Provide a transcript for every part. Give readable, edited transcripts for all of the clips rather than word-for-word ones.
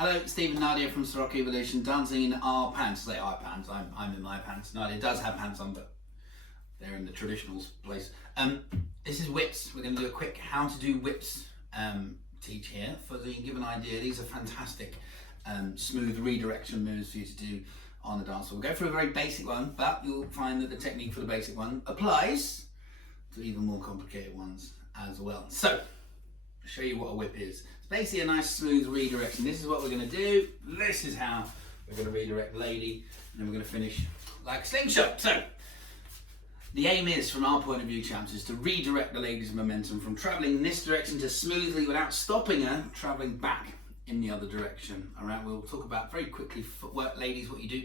Hello, Stephen Nardiya from Ceroc Evolution, dancing in our pants. Say our pants, I'm in my pants. Nardiya does have pants on, but they're in the traditional place. This is whips. We're going to do a quick how to do whips teach here. So you can give an idea, these are fantastic smooth redirection moves for you to do on the dance floor. We'll go through a very basic one, but you'll find that the technique for the basic one applies to even more complicated ones as well. So, I'll show you what a whip is. It's basically a nice smooth redirection. This is what we're going to do. This is how we're going to redirect the lady, and then we're going to finish like a slingshot. So, the aim is, from our point of view, champs, is to redirect the lady's momentum from travelling in this direction to smoothly, without stopping her, travelling back in the other direction. All right, we'll talk about very quickly footwork, ladies. What you do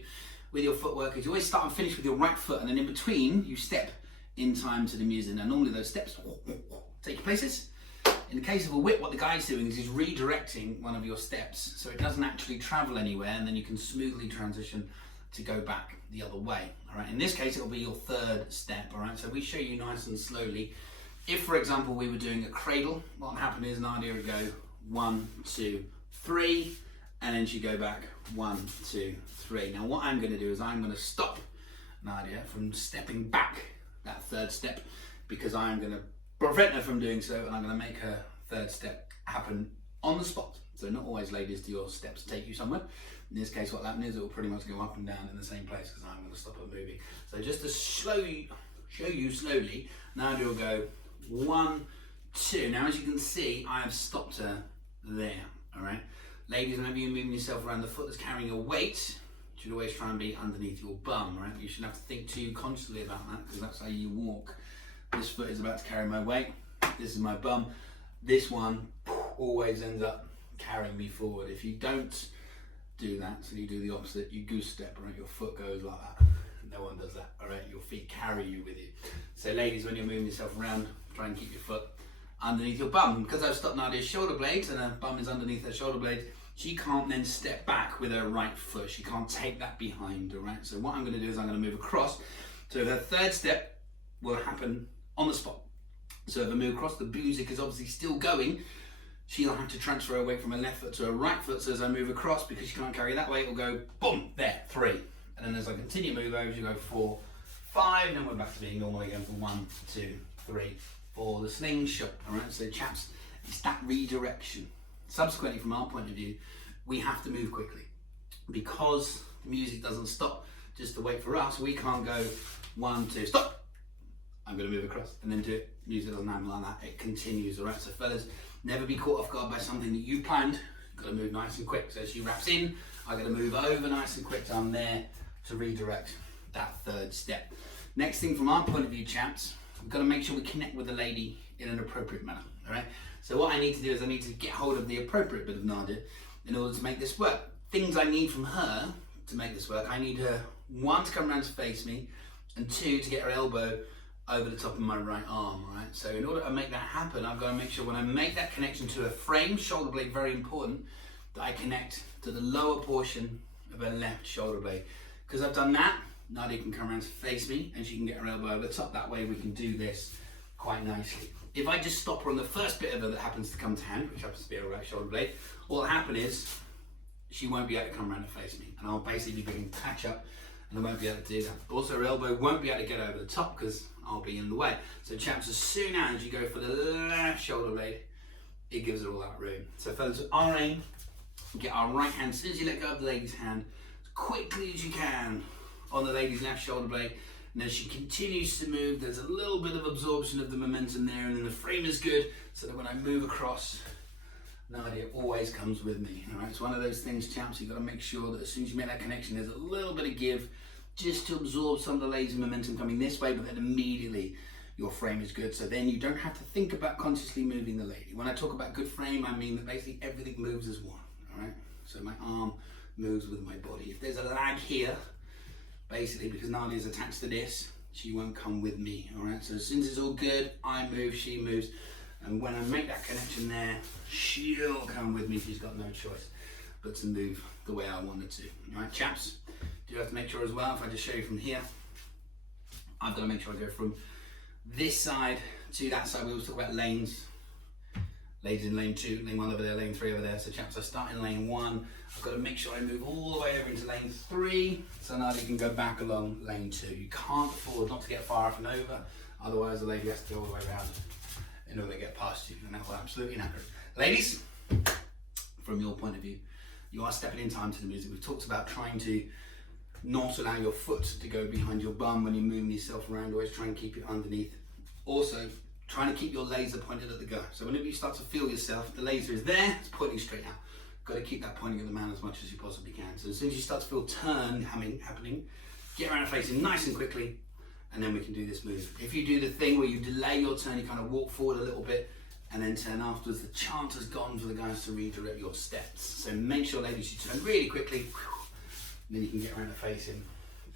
with your footwork is you always start and finish with your right foot, and then in between you step in time to the music. Now normally those steps take your places. In the case of a whip, what the guy's doing is he's redirecting one of your steps so it doesn't actually travel anywhere, and then you can smoothly transition to go back the other way. All right, in this case it'll be your third step. All right, so we show you nice and slowly. If, for example, we were doing a cradle, what would happen is Nardiya would go 1, 2, 3, and then she'd go back 1, 2, 3. Now what I'm going to do is I'm going to stop Nardiya from stepping back that third step, because I'm going to prevent her from doing so, and I'm going to make her third step happen on the spot. So not always, ladies, do your steps take you somewhere. In this case, what will happen is it will pretty much go up and down in the same place, because I'm going to stop her moving. So just to show you slowly, Nardiya will go 1, 2. Now as you can see, I have stopped her there. All right, ladies, whenever you're moving yourself around, the foot that's carrying a weight should always try and be underneath your bum. Right, you shouldn't have to think too consciously about that, because that's how you walk. This foot is about to carry my weight. This is my bum. This one always ends up carrying me forward. If you don't do that, so you do the opposite, you goose step, right? Your foot goes like that. No one does that, all right? Your feet carry you with you. So ladies, when you're moving yourself around, try and keep your foot underneath your bum. Because I've stopped Nardiya's shoulder blades and her bum is underneath her shoulder blades, she can't then step back with her right foot. She can't take that behind, all right? So what I'm gonna do is I'm gonna move across. So her third step will happen on the spot. So if I move across, the music is obviously still going. She'll have to transfer her weight from her left foot to her right foot. So as I move across, because she can't carry that weight, it'll go boom, there, 3. And then as I continue to move over, you go 4, 5, and then we're back to being normal again for 1, 2, 3, 4. The slingshot, all right? So chaps, it's that redirection. Subsequently, from our point of view, we have to move quickly, because the music doesn't stop just to wait for us. We can't go 1, 2, stop. I'm going to move across and then do it. Music doesn't happen like that. It continues, all right? So fellas, never be caught off guard by something that you planned. You've got to move nice and quick. So as she wraps in, I've got to move over nice and quick. So I'm there to redirect that third step. Next thing from our point of view, chaps, we've got to make sure we connect with the lady in an appropriate manner, all right? So what I need to do is I need to get hold of the appropriate bit of Nardiya in order to make this work. Things I need from her to make this work, I need her, 1, to come around to face me, and 2, to get her elbow over the top of my right arm, all right? So in order to make that happen, I've got to make sure when I make that connection to her frame, shoulder blade, very important, that I connect to the lower portion of her left shoulder blade. Because I've done that, Nardiya can come around to face me, and she can get her elbow over the top. That way we can do this quite nicely. If I just stop her on the first bit of her that happens to come to hand, which happens to be her right shoulder blade, what will happen is she won't be able to come around and face me, and I'll basically be doing patch up, and I won't be able to do that. Also, her elbow won't be able to get over the top because I'll be in the way. So chaps, as soon as you go for the left shoulder blade, it gives her all that room. So fellas, our aim, get our right hand, as soon as you let go of the lady's hand, as quickly as you can on the lady's left shoulder blade. And as she continues to move, there's a little bit of absorption of the momentum there, and then the frame is good, so that when I move across, Nardiya always comes with me. All right, it's one of those things, chaps, you've got to make sure that as soon as you make that connection, there's a little bit of give, just to absorb some of the lady's momentum coming this way, but then immediately your frame is good. So then you don't have to think about consciously moving the lady. When I talk about good frame, I mean that basically everything moves as one, all right? So my arm moves with my body. If there's a lag here, basically because Nardiya is attached to this, she won't come with me, all right? So as soon as it's all good, I move, she moves, and when I make that connection there, she'll come with me. She's got no choice but to move the way I want her to. All right, chaps, do have to make sure as well, if I just show you from here, I've got to make sure I go from this side to that side. We always talk about lanes. Ladies in lane 2, lane 1 over there, lane 3 over there. So chaps, I start in lane 1. I've got to make sure I move all the way over into lane 3. So now you can go back along lane 2. You can't afford not to get far off and over. Otherwise the lady has to go all the way around in order to get past you. And that will absolutely happen. Ladies, from your point of view, you are stepping in time to the music. We've talked about trying to not allow your foot to go behind your bum when you're moving yourself around. Always try and keep it underneath. Also, trying to keep your laser pointed at the go. So whenever you start to feel yourself, the laser is there, it's pointing straight out. Got to keep that pointing at the man as much as you possibly can. So as soon as you start to feel turn happening, get around and face him nice and quickly, and then we can do this move. If you do the thing where you delay your turn, you kind of walk forward a little bit, and then turn afterwards, the chance has gone for the guys to redirect your steps. So make sure, ladies, you turn really quickly, then you can get around and face him,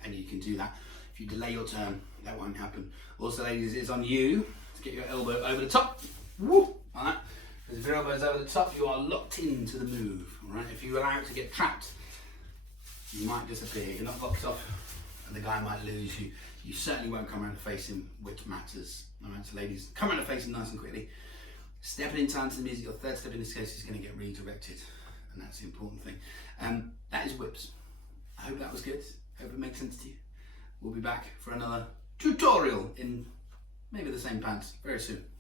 and you can do that. If you delay your turn, that won't happen. Also, ladies, it's on you to get your elbow over the top. Woo! Like that. Because if your elbow's over the top, you are locked into the move. All right? If you allow it to get trapped, you might disappear. You're not locked off, and the guy might lose you. You certainly won't come around and face him, which matters. All right, so ladies, come around and face him nice and quickly. Stepping in time to the music, your third step in this case is going to get redirected, and that's the important thing. That is whips. I hope that was good. Hope it makes sense to you. We'll be back for another tutorial in maybe the same pants very soon.